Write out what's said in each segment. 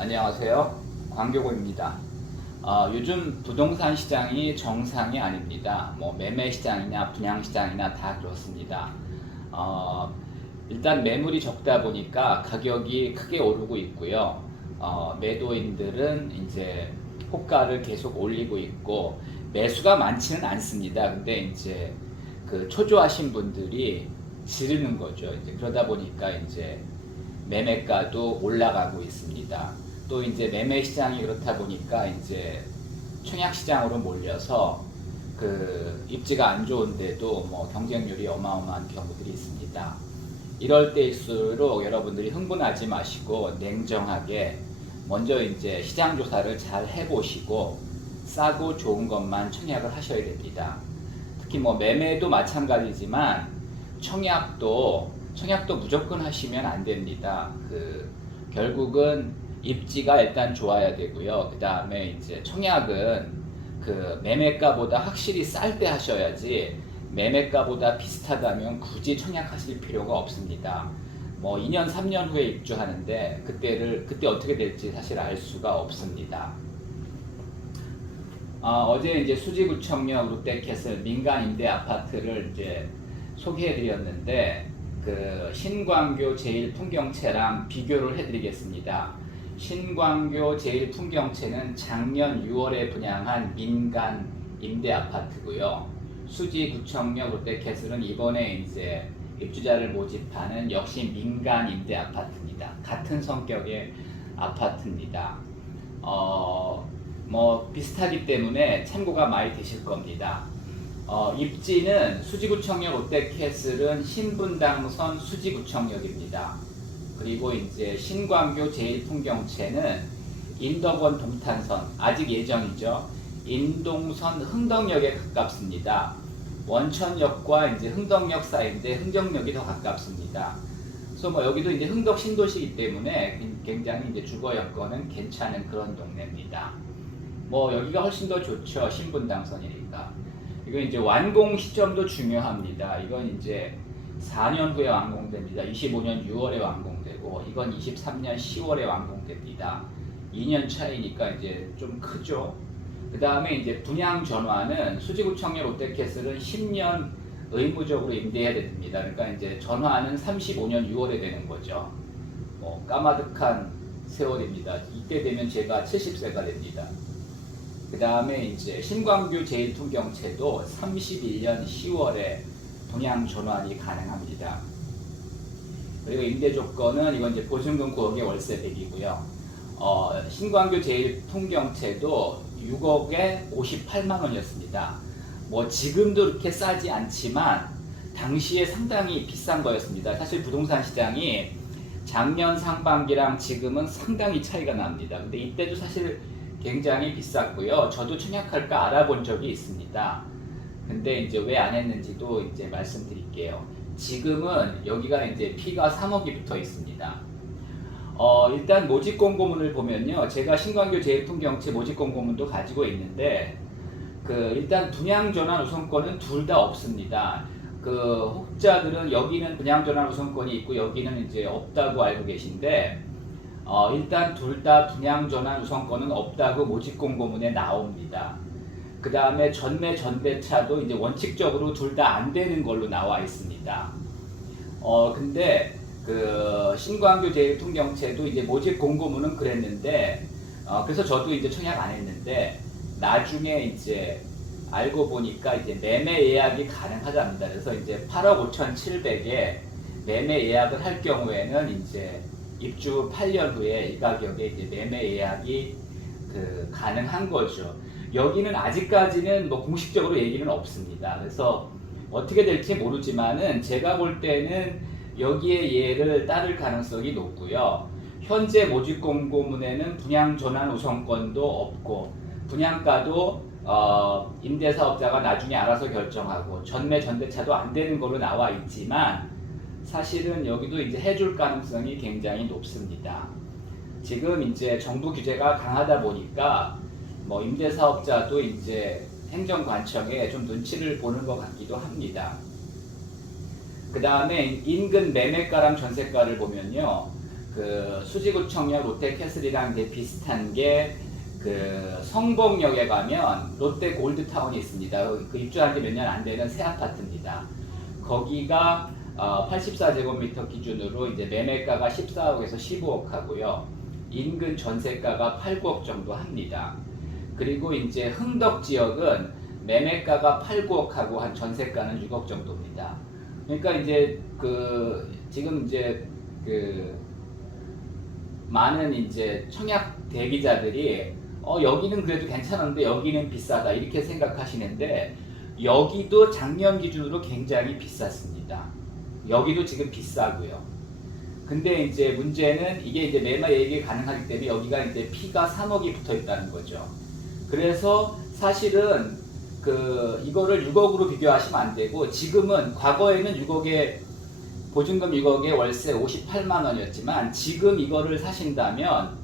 안녕하세요. 광교고입니다. 요즘 부동산 시장이 정상이 아닙니다. 뭐 매매 시장이나 분양 시장이나 다 그렇습니다. 일단 매물이 적다 보니까 가격이 크게 오르고 있고요. 매도인들은 이제 호가를 계속 올리고 있고 매수가 많지는 않습니다. 근데 이제 그 초조하신 분들이 지르는 거죠. 이제 그러다 보니까 이제 매매가도 올라가고 있습니다. 또 이제 매매 시장이 그렇다 보니까 이제 청약 시장으로 몰려서 그 입지가 안 좋은데도 뭐 경쟁률이 어마어마한 경우들이 있습니다. 이럴 때일수록 여러분들이 흥분하지 마시고 냉정하게 먼저 이제 시장 조사를 잘 해보시고 싸고 좋은 것만 청약을 하셔야 됩니다. 특히 뭐 매매도 마찬가지지만 청약도 무조건 하시면 안 됩니다. 결국은 입지가 일단 좋아야 되고요. 그 다음에 이제 청약은 그 매매가보다 확실히 쌀 때 하셔야지 매매가보다 비슷하다면 굳이 청약하실 필요가 없습니다. 뭐 2년, 3년 후에 입주하는데 그때 어떻게 될지 사실 알 수가 없습니다. 어제 이제 수지구청역 롯데캐슬 민간 임대 아파트를 이제 소개해드렸는데 그 신광교 제1풍경채랑 비교를 해드리겠습니다. 신광교 제1풍경채는 작년 6월에 분양한 민간 임대 아파트고요. 수지구청역 롯데캐슬은 이번에 이제 입주자를 모집하는 역시 민간 임대 아파트입니다. 같은 성격의 아파트입니다. 뭐 비슷하기 때문에 참고가 많이 되실 겁니다. 입지는 수지구청역 롯데캐슬은 신분당선 수지구청역입니다. 그리고 이제 신광교 제1풍경채는 인덕원 동탄선, 아직 예정이죠. 인동선 흥덕역에 가깝습니다. 원천역과 이제 흥덕역 사이인데 흥정역이 더 가깝습니다. 그래서 뭐 여기도 이제 흥덕 신도시이기 때문에 굉장히 이제 주거 여건은 괜찮은 그런 동네입니다. 뭐 여기가 훨씬 더 좋죠. 신분당선이니까. 이건 이제 완공 시점도 중요합니다. 이건 이제 4년 후에 완공됩니다. 25년 6월에 완공되고 이건 23년 10월에 완공됩니다. 2년 차이니까 이제 좀 크죠. 그 다음에 이제 분양 전환은 수지구청역 롯데캐슬은 10년 의무적으로 임대해야 됩니다. 그러니까 이제 전환은 35년 6월에 되는 거죠. 뭐 까마득한 세월입니다. 이때 되면 제가 70세가 됩니다. 그 다음에 이제 신광교 제1풍경채도 31년 10월에 분양 전환이 가능합니다. 그리고 임대 조건은 이건 이제 보증금 9억에 월세 100이고요. 신광교 제1풍경채도 6억에 58만 원이었습니다. 뭐 지금도 그렇게 싸지 않지만 당시에 상당히 비싼 거였습니다. 사실 부동산 시장이 작년 상반기랑 지금은 상당히 차이가 납니다. 근데 이때도 사실 굉장히 비쌌고요. 저도 청약할까 알아본 적이 있습니다. 근데 이제 왜 안 했는지도 이제 말씀드릴게요. 지금은 여기가 이제 P가 3억이 붙어 있습니다. 일단 모집 공고문을 보면요. 제가 신광교 제1풍경채 모집 공고문도 가지고 있는데 일단 분양 전환 우선권은 둘 다 없습니다. 혹자들은 여기는 분양 전환 우선권이 있고 여기는 이제 없다고 알고 계신데 일단 둘 다 분양 전환 우선권은 없다고 모집 공고문에 나옵니다. 그 다음에 전매 전대차도 이제 원칙적으로 둘 다 안 되는 걸로 나와 있습니다. 근데 신광교 제1풍경채도 이제 모집 공고문은 그랬는데 그래서 저도 이제 청약 안 했는데 나중에 이제 알고 보니까 이제 매매 예약이 가능하답니다. 그래서 이제 8억 5,700에 매매 예약을 할 경우에는 이제 입주 8년 후에 이 가격에 이제 매매 예약이 가능한 거죠. 여기는 아직까지는 뭐 공식적으로 얘기는 없습니다. 그래서 어떻게 될지 모르지만은 제가 볼 때는 여기에 예를 따를 가능성이 높고요. 현재 모집 공고문에는 분양 전환 우선권도 없고 분양가도 임대사업자가 나중에 알아서 결정하고 전매 전대차도 안 되는 걸로 나와 있지만 사실은 여기도 이제 해줄 가능성이 굉장히 높습니다. 지금 이제 정부 규제가 강하다 보니까 뭐 임대사업자도 이제 행정관청에 좀 눈치를 보는 것 같기도 합니다. 그 다음에 인근 매매가랑 전세가를 보면요. 그 수지구청역 롯데캐슬이랑 이제 비슷한 게 그 성봉역에 가면 롯데 골드타운이 있습니다. 그 입주한 지 몇 년 안 되는 새 아파트입니다. 거기가 84제곱미터 기준으로 이제 매매가가 14억에서 15억 하고요. 인근 전세가가 8, 9억 정도 합니다. 그리고 이제 흥덕 지역은 매매가가 8, 9억 하고 한 전세가는 6억 정도입니다. 그러니까 이제 그 지금 이제 그 많은 이제 청약 대기자들이 여기는 그래도 괜찮은데 여기는 비싸다 이렇게 생각하시는데 여기도 작년 기준으로 굉장히 비쌌습니다. 여기도 지금 비싸고요. 근데 이제 문제는 이게 이제 매매 예익이 가능하기 때문에 여기가 이제 P가 3억이 붙어 있다는 거죠. 그래서 사실은 그 이거를 6억으로 비교하시면 안 되고 지금은 과거에는 6억에 보증금 6억에 월세 58만 원이었지만 지금 이거를 사신다면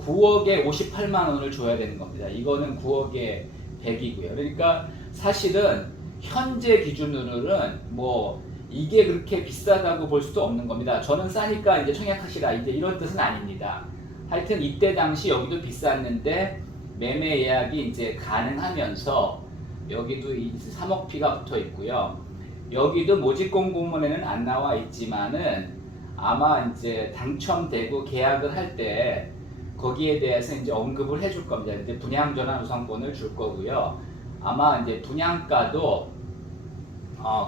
9억에 58만 원을 줘야 되는 겁니다. 이거는 9억에 100이고요. 그러니까 사실은 현재 기준으로는 뭐 이게 그렇게 비싸다고 볼 수도 없는 겁니다. 저는 싸니까 이제 청약하시라 이제 이런 뜻은 아닙니다. 하여튼 이때 당시 여기도 비쌌는데 매매 예약이 이제 가능하면서 여기도 3억 P가 붙어 있고요. 여기도 모집 공고문에는 안 나와 있지만은 아마 이제 당첨되고 계약을 할 때 거기에 대해서 이제 언급을 해줄 겁니다. 이제 분양 전환 우선권을 줄 거고요. 아마 이제 분양가도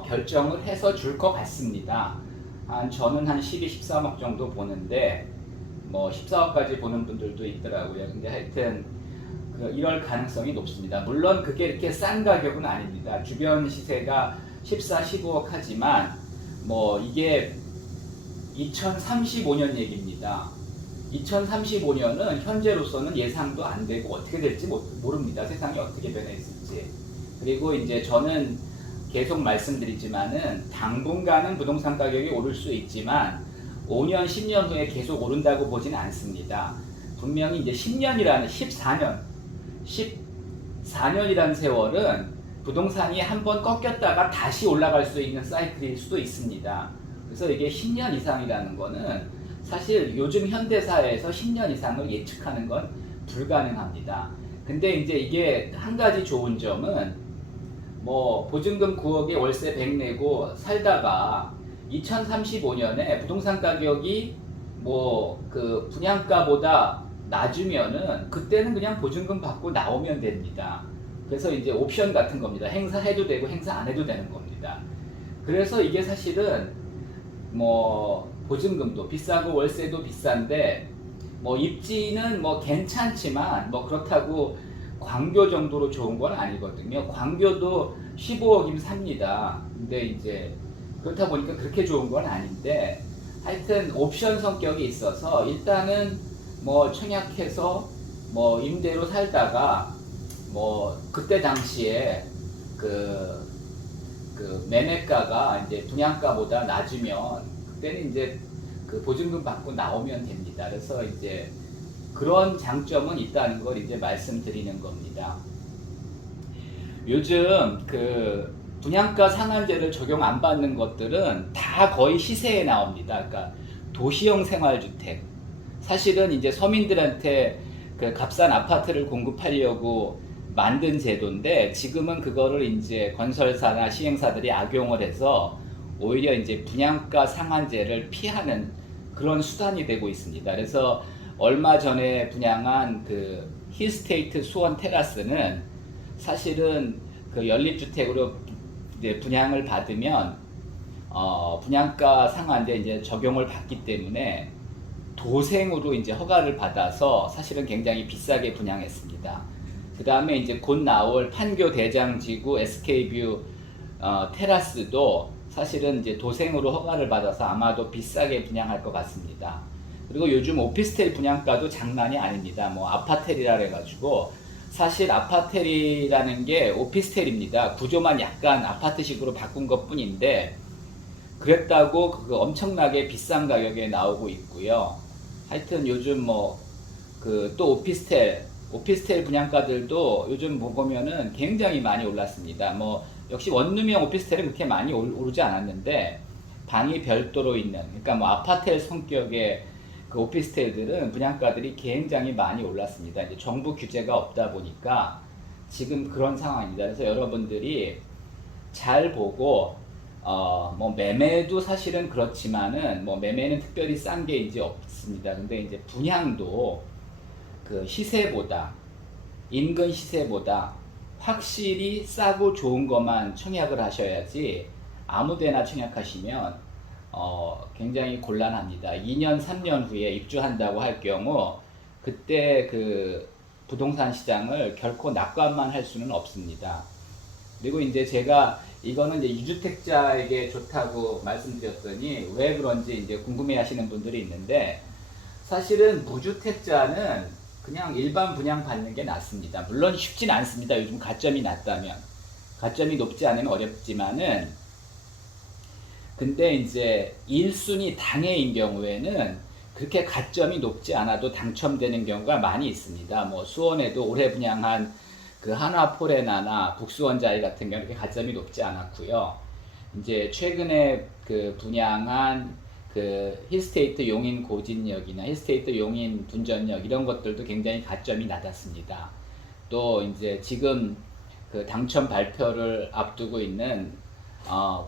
결정을 해서 줄 것 같습니다. 저는 한 12, 13억 정도 보는데 뭐 14억까지 보는 분들도 있더라고요. 근데 하여튼 이럴 가능성이 높습니다. 물론 그게 이렇게 싼 가격은 아닙니다. 주변 시세가 14, 15억 하지만 뭐 이게 2035년 얘기입니다. 2035년은 현재로서는 예상도 안 되고 어떻게 될지 모릅니다. 세상이 어떻게 변해 있을지. 그리고 이제 저는 계속 말씀드리지만은 당분간은 부동산 가격이 오를 수 있지만 5년, 10년 후에 계속 오른다고 보지는 않습니다. 분명히 이제 10년이라는 14년이라는 세월은 부동산이 한번 꺾였다가 다시 올라갈 수 있는 사이클일 수도 있습니다. 그래서 이게 10년 이상이라는 거는 사실 요즘 현대사회에서 10년 이상을 예측하는 건 불가능합니다. 근데 이제 이게 한 가지 좋은 점은 뭐 보증금 9억에 월세 100 내고 살다가 2035년에 부동산 가격이 뭐 그 분양가보다 낮으면은 그때는 그냥 보증금 받고 나오면 됩니다. 그래서 이제 옵션 같은 겁니다. 행사해도 되고 행사 안 해도 되는 겁니다. 그래서 이게 사실은 뭐 보증금도 비싸고 월세도 비싼데 뭐 입지는 뭐 괜찮지만 뭐 그렇다고 광교 정도로 좋은 건 아니거든요. 광교도 15억이면 삽니다. 근데 이제 그렇다 보니까 그렇게 좋은 건 아닌데 하여튼 옵션 성격이 있어서 일단은 뭐 청약해서 뭐 임대로 살다가 뭐 그때 당시에 그 매매가가 이제 분양가보다 낮으면 그때는 이제 그 보증금 받고 나오면 됩니다. 그래서 이제 그런 장점은 있다는 걸 이제 말씀드리는 겁니다. 요즘 그 분양가 상한제를 적용 안 받는 것들은 다 거의 시세에 나옵니다. 그러니까 도시형 생활주택. 사실은 이제 서민들한테 그 값싼 아파트를 공급하려고 만든 제도인데 지금은 그거를 이제 건설사나 시행사들이 악용을 해서 오히려 이제 분양가 상한제를 피하는 그런 수단이 되고 있습니다. 그래서 얼마 전에 분양한 그 힐스테이트 수원 테라스는 사실은 그 연립주택으로 이제 분양을 받으면 분양가 상한제 이제 적용을 받기 때문에 도생으로 이제 허가를 받아서 사실은 굉장히 비싸게 분양했습니다. 그 다음에 이제 곧 나올 판교 대장지구 SK뷰 테라스도 사실은 이제 도생으로 허가를 받아서 아마도 비싸게 분양할 것 같습니다. 그리고 요즘 오피스텔 분양가도 장난이 아닙니다. 뭐 아파텔이라 해가지고 사실 아파텔이라는 게 오피스텔입니다. 구조만 약간 아파트식으로 바꾼 것 뿐인데 그랬다고 그거 엄청나게 비싼 가격에 나오고 있고요. 하여튼 요즘 뭐 그 또 오피스텔 분양가들도 요즘 보면은 굉장히 많이 올랐습니다. 뭐 역시 원룸형 오피스텔은 그렇게 많이 오르지 않았는데 방이 별도로 있는, 그러니까 뭐 아파텔 성격의 그 오피스텔들은 분양가들이 굉장히 많이 올랐습니다. 이제 정부 규제가 없다 보니까 지금 그런 상황입니다. 그래서 여러분들이 잘 보고 뭐 매매도 사실은 그렇지만은 뭐 매매는 특별히 싼 게 이제 없습니다. 근데 이제 분양도 그 시세보다 인근 시세보다 확실히 싸고 좋은 것만 청약을 하셔야지 아무데나 청약하시면 굉장히 곤란합니다. 2년, 3년 후에 입주한다고 할 경우 그때 그 부동산 시장을 결코 낙관만 할 수는 없습니다. 그리고 이제 제가 이거는 이제 2주택자에게 좋다고 말씀드렸더니 왜 그런지 이제 궁금해 하시는 분들이 있는데 사실은 무주택자는 그냥 일반 분양 받는 게 낫습니다. 물론 쉽진 않습니다. 요즘 가점이 낮다면. 가점이 높지 않으면 어렵지만은 근데 이제 1순위 당해인 경우에는 그렇게 가점이 높지 않아도 당첨되는 경우가 많이 있습니다. 뭐 수원에도 올해 분양한 그 한화포레나나 북수원자이 같은 경우는 그렇게 가점이 높지 않았고요. 이제 최근에 그 분양한 그 힐스테이트 용인 고진역이나 힐스테이트 용인 분전역 이런 것들도 굉장히 가점이 낮았습니다. 또 이제 지금 그 당첨 발표를 앞두고 있는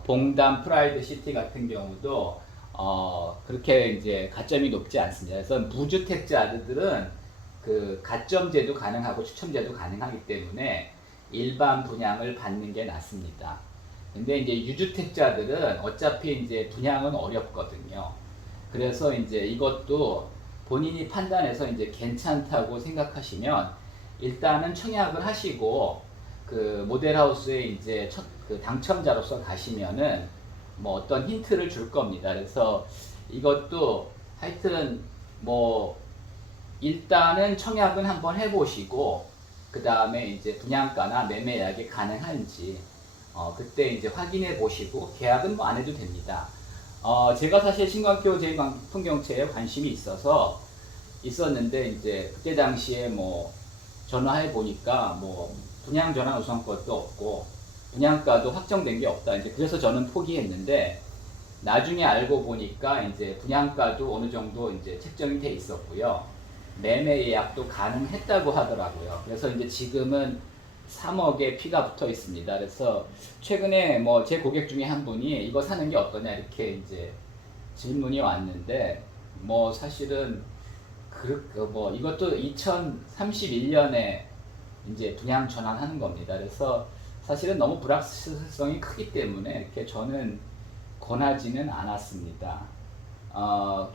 봉담 프라이드 시티 같은 경우도 그렇게 이제 가점이 높지 않습니다. 그래서 무주택자들은 그 가점제도 가능하고 추첨제도 가능하기 때문에 일반 분양을 받는 게 낫습니다. 근데 이제 유주택자들은 어차피 이제 분양은 어렵거든요. 그래서 이제 이것도 본인이 판단해서 이제 괜찮다고 생각하시면 일단은 청약을 하시고 그 모델하우스에 이제 그 당첨자로서 가시면은 뭐 어떤 힌트를 줄 겁니다. 그래서 이것도 하여튼 뭐 일단은 청약은 한번 해보시고 그 다음에 이제 분양가나 매매 계약이 가능한지 그때 이제 확인해 보시고 계약은 뭐 안 해도 됩니다. 제가 사실 신광교 제2풍경채에 관심이 있었는데 이제 그때 당시에 뭐 전화해 보니까 뭐 분양 전환 우선권도 없고 분양가도 확정된 게 없다. 이제 그래서 저는 포기했는데 나중에 알고 보니까 이제 분양가도 어느 정도 이제 책정이 돼 있었고요. 매매 예약도 가능했다고 하더라고요. 그래서 이제 지금은 3억에 피가 붙어 있습니다. 그래서 최근에 뭐 제 고객 중에 한 분이 이거 사는 게 어떠냐 이렇게 이제 질문이 왔는데 뭐 사실은 뭐 이것도 2031년에 이제 분양 전환하는 겁니다. 그래서 사실은 너무 불확실성이 크기 때문에 이렇게 저는 권하지는 않았습니다.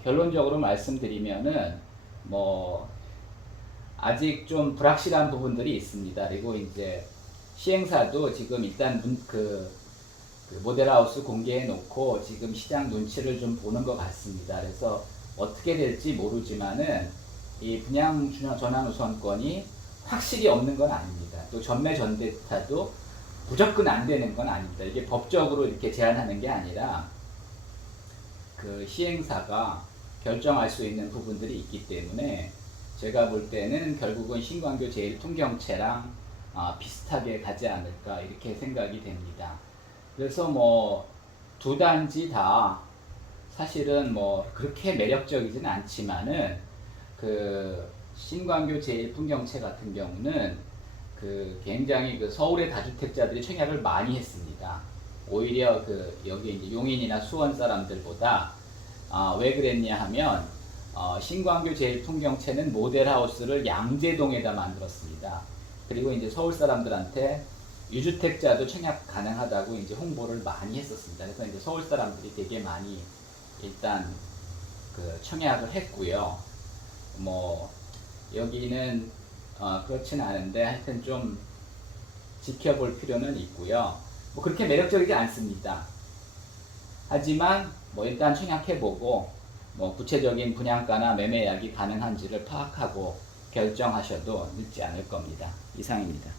결론적으로 말씀드리면은 뭐 아직 좀 불확실한 부분들이 있습니다. 그리고 이제 시행사도 지금 일단 그 모델하우스 공개해 놓고 지금 시장 눈치를 좀 보는 것 같습니다. 그래서 어떻게 될지 모르지만은 이 분양 전환 우선권이 확실히 없는 건 아닙니다. 또 전매 전대타도 무조건 안 되는 건 아닙니다. 이게 법적으로 이렇게 제한하는 게 아니라 그 시행사가 결정할 수 있는 부분들이 있기 때문에 제가 볼 때는 결국은 신광교 제1풍경채랑 비슷하게 가지 않을까 이렇게 생각이 됩니다. 그래서 뭐 두 단지 다 사실은 뭐 그렇게 매력적이진 않지만은 그 신광교 제1풍경채 같은 경우는 그 굉장히 그 서울의 다주택자들이 청약을 많이 했습니다. 오히려 그 여기 이제 용인이나 수원 사람들보다 왜 그랬냐 하면 신광교 제1풍경채는 모델하우스를 양재동에다 만들었습니다. 그리고 이제 서울 사람들한테 유주택자도 청약 가능하다고 이제 홍보를 많이 했었습니다. 그래서 이제 서울 사람들이 되게 많이 일단 그 청약을 했고요. 뭐 여기는 그렇진 않은데 하여튼 좀 지켜볼 필요는 있고요. 뭐 그렇게 매력적이지 않습니다. 하지만 뭐 일단 청약해보고 뭐 구체적인 분양가나 매매 계약이 가능한지를 파악하고 결정하셔도 늦지 않을 겁니다. 이상입니다.